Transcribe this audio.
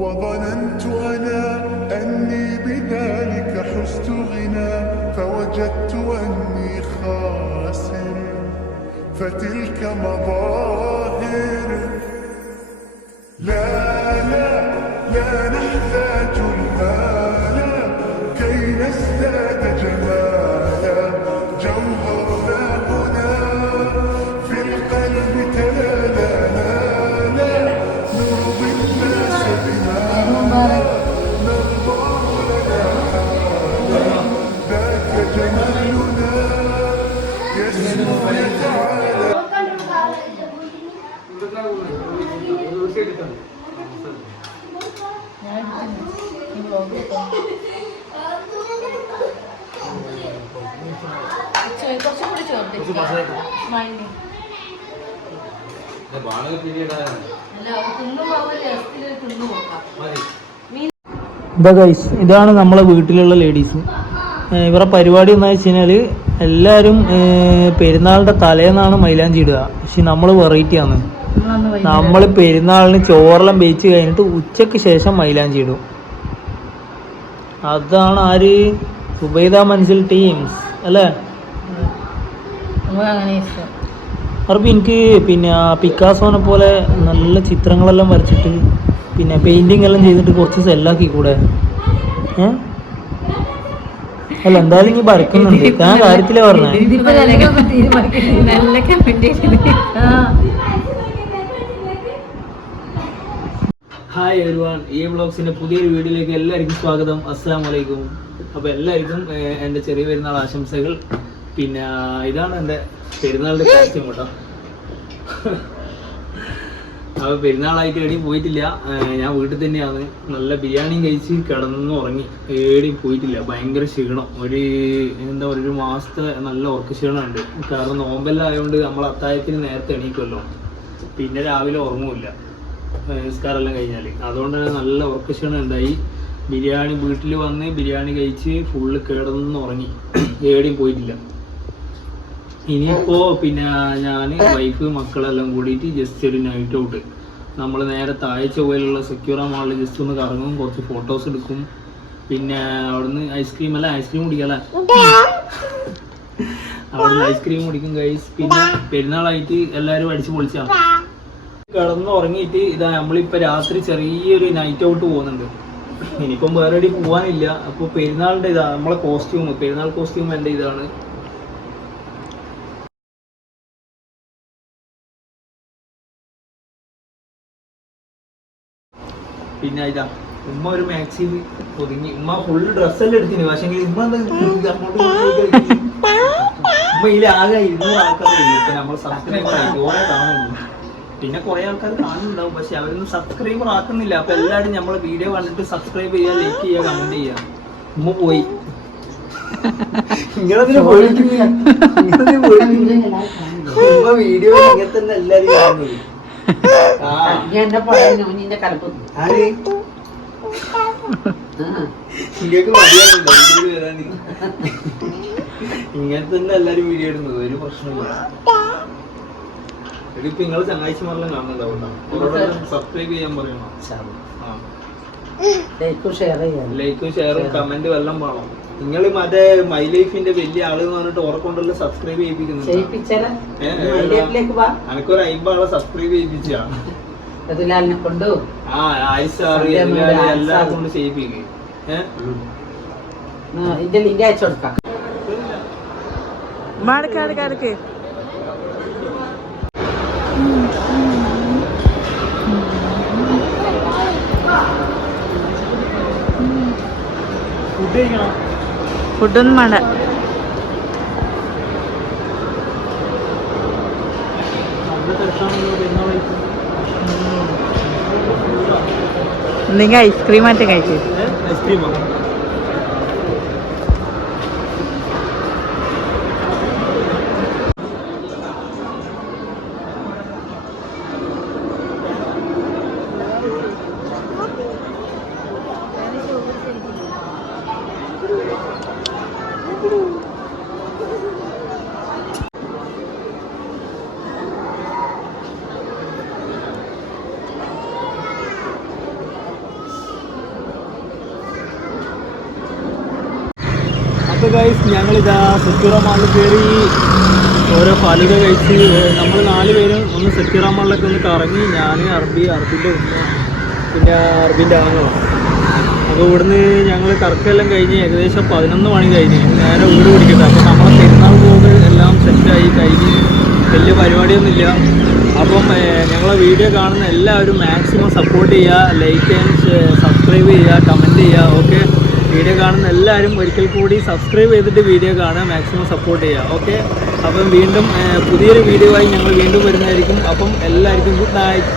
وظننت أنا أني بذلك حزت غنى فوجدت أني خاسر فتلك مظاهر لا لا لا نحتاج المال كي نزداد جمالا جوهرنا هنا في القلب تلالا لا نرضي الناس بما نرضاه لنا حالا ذاك جمالنا يسمو يتعالى. ഇതാ ഗൈസ്, ഇതാണ് നമ്മളെ വീട്ടിലുള്ള ലേഡീസ്. ഇവരുടെ പരിപാടി എന്ന് വെച്ച് കഴിഞ്ഞാൽ എല്ലാവരും പെരുന്നാളിൻ്റെ തലേന്നാണ് മൈലാഞ്ചി ഇടുക. പക്ഷെ നമ്മൾ വെറൈറ്റിയാണ്. നമ്മൾ പെരുന്നാളിന് ചോറെല്ലാം വേവിച്ച് കഴിഞ്ഞിട്ട് ഉച്ചയ്ക്ക് ശേഷം മൈലാഞ്ചി ഇടും. അതാണ് ആര്? സുബൈദ മൻസിൽ ടീംസ് അല്ലേ? അറബി എനിക്ക് പിന്നെ പിക്കാസോനെ പോലെ നല്ല ചിത്രങ്ങളെല്ലാം വരച്ചിട്ട് പിന്നെ പെയിൻറ്റിങ് എല്ലാം ചെയ്തിട്ട് കുറച്ച് സെല്ലാക്കി കൂടെ? അല്ല എന്തായാലും ഇനി വരക്കുന്നുണ്ട്. ഞാൻ കാര്യത്തിലേ പറഞ്ഞേ. ഹായ് എവരിവൺ, ഈ വ്ളോഗ്സിൻ്റെ പുതിയൊരു വീഡിയോയിലേക്ക് എല്ലാവർക്കും സ്വാഗതം. അസ്സലാമു അലൈക്കും. അപ്പോൾ എല്ലാവർക്കും എൻ്റെ ചെറിയ പെരുന്നാൾ ആശംസകൾ. പിന്നെ ഇതാണ് എൻ്റെ പെരുന്നാളിൻ്റെ കാര്യം കേട്ടോ. അപ്പോൾ പെരുന്നാളായിട്ട് എവിടെയും പോയിട്ടില്ല. ഞാൻ വീട്ടിൽ തന്നെയാണ്. നല്ല ബിരിയാണിയും കഴിച്ച് കിടന്നു ഉറങ്ങി. എവിടെയും പോയിട്ടില്ല. ഭയങ്കര ക്ഷീണം. എന്താ പറയുക, ഒരു മാസത്തെ നല്ല ഉറക്ക ക്ഷീണമുണ്ട്. കാരണം നോമ്പെല്ലാം ആയതുകൊണ്ട് നമ്മൾ അത്താഴത്തിന് നേരത്തെ എണീക്കുമല്ലോ, പിന്നെ രാവിലെ ഉറങ്ങുമില്ല നിസ്കാരമെല്ലാം കഴിഞ്ഞാൽ. അതുകൊണ്ട് തന്നെ നല്ല ഉറക്ക ക്ഷീണം ഉണ്ടായി. ബിരിയാണി വീട്ടിൽ വന്ന് ബിരിയാണി കഴിച്ച് ഫുള്ള് കിടന്ന് ഉറങ്ങി. എവിടെയും പോയിട്ടില്ല. ഇനിയിപ്പോൾ പിന്നെ ഞാൻ വൈഫ് മക്കളെല്ലാം കൂടിയിട്ട് ജസ്റ്റ് ഒരു നൈറ്റ് ഔട്ട് നമ്മൾ നേരെ താഴെ ചൊവ്വയിലുള്ള സെക്യൂറ മാളിൽ ജസ്റ്റ് ഒന്ന് കറങ്ങും, കുറച്ച് ഫോട്ടോസ് എടുക്കും. പിന്നെ അവിടുന്ന് ഐസ്ക്രീം കുടിക്കല്ലേ, അവിടുന്ന് ഐസ്ക്രീം കുടിക്കും ഗൈസ്. പിന്നെ പെരുന്നാളായിട്ട് എല്ലാവരും അടിച്ച് പൊളിച്ചാണ്. കിടന്ന് ഉറങ്ങിയിട്ട് ഇതാ നമ്മളിപ്പോൾ രാത്രി ചെറിയൊരു നൈറ്റ് ഔട്ട് പോകുന്നുണ്ട്. ഇനിയിപ്പം വേറെ എവിടെയും പോകാനില്ല. അപ്പോൾ പെരുന്നാളിൻ്റെ ഇതാ നമ്മളെ കോസ്റ്റ്യൂം, പെരുന്നാൾ കോസ്റ്റ്യൂം എൻ്റെ ഇതാണ്. പിന്നെ ഇതാ ഉമ്മ ഒരു മാക്സി ഒതുങ്ങി. ഉമ്മ ഫുള്ള് ഡ്രസ്സെല്ലാം എടുത്തിന്. പക്ഷേ ഉമ്മ ഇതിലാകെ 200 ആൾക്കാരില്ല. ഇപ്പം നമ്മൾ സബ്സ്ക്രൈബർ ആയി ഓരോ കാണുന്നു. പിന്നെ കുറേ ആൾക്കാർ കാണുന്നുണ്ടാവും, പക്ഷെ അവരൊന്നും സബ്സ്ക്രൈബർ ആക്കുന്നില്ല. അപ്പം എല്ലാവരും നമ്മളെ വീഡിയോ കണ്ടിട്ട് സബ്സ്ക്രൈബ് ചെയ്യുക, ലൈക്ക് ചെയ്യുക, കമൻറ്റ് ചെയ്യുക. ഉമ്മ പോയി ഇങ്ങനെ വീഡിയോ ഇങ്ങനെ തന്നെ എല്ലാവരും കാണുന്നത്. ഇങ്ങനെ തന്നെ എല്ലാരും വീഡിയോ ഇടുന്നത്, ഒരു പ്രശ്നമില്ല. ഇതിപ്പോ നിങ്ങള് ചങ്ങാഴ്ചമാരെല്ലാം കാണുന്നുണ്ടാവും. സബ്സ്ക്രൈബ് ചെയ്യാൻ പറയണം. ലൈക്കും ഷെയറും കമന്റ് എല്ലാം വേണം. നിങ്ങൾ മറ്റേ മൈ ലൈഫിന്റെ വലിയ ആള് എന്ന് പറഞ്ഞിട്ട് ഓർക്കൊണ്ടല്ലോ സബ്സ്ക്രൈബ് ചെയ്യിപ്പിക്കുന്നുണ്ട്. എനിക്കൊരു 50 ആളെ സബ്സ്ക്രൈബ് ചെയ്യിപ്പിച്ചാ. എല്ലാരും കൊണ്ട് ചെയ്യിപ്പിക്കും. ഫുഡ് കഴിക്കണം. ഫുഡൊന്നും വേണ്ട. എന്തെങ്കിലും ഐസ്ക്രീം ആയിട്ട് കഴിക്കും. ഐസ്ക്രീമോ? ഗൈസ് ഞങ്ങളിതാ സെക്യൂറ മാളിൽ കയറി ഓരോ ഫലുക കഴിച്ച് നമ്മൾ 4 പേരും ഒന്ന് സെക്യൂറ മാളിലൊക്കെ ഒന്ന് കറങ്ങി. ഞാൻ അർബിൻ്റെ ഉമ്മ പിന്നെ അർബിൻ്റെ ആണുങ്ങളാണ്. അപ്പോൾ ഇവിടുന്ന് ഞങ്ങൾ കറക്കെല്ലാം കഴിഞ്ഞ് ഏകദേശം 11 മണി കഴിഞ്ഞ് നേരെ വീട് പിടിക്കട്ടെ. അപ്പോൾ നമ്മളെ പെരുന്നാൾ പോകൽ എല്ലാം സെറ്റായി കഴിഞ്ഞ് വലിയ പരിപാടിയൊന്നുമില്ല. അപ്പം ഞങ്ങളെ വീഡിയോ കാണുന്ന എല്ലാവരും മാക്സിമം സപ്പോർട്ട് ചെയ്യുക, ലൈക്ക് ആൻഡ് സബ്സ്ക്രൈബ് ചെയ്യുക, കമൻറ്റ് ചെയ്യുക. ഓക്കെ, വീഡിയോ കാണുന്ന എല്ലാവരും ഒരിക്കൽ കൂടി സബ്സ്ക്രൈബ് ചെയ്തിട്ട് വീഡിയോ കാണുക, മാക്സിമം സപ്പോർട്ട് ചെയ്യുക. ഓക്കെ, അപ്പം വീണ്ടും പുതിയൊരു വീഡിയോ ആയി ഞങ്ങൾ വീണ്ടും വരുന്നതായിരിക്കും. അപ്പം എല്ലാവർക്കും ഗുഡ് നൈറ്റ്.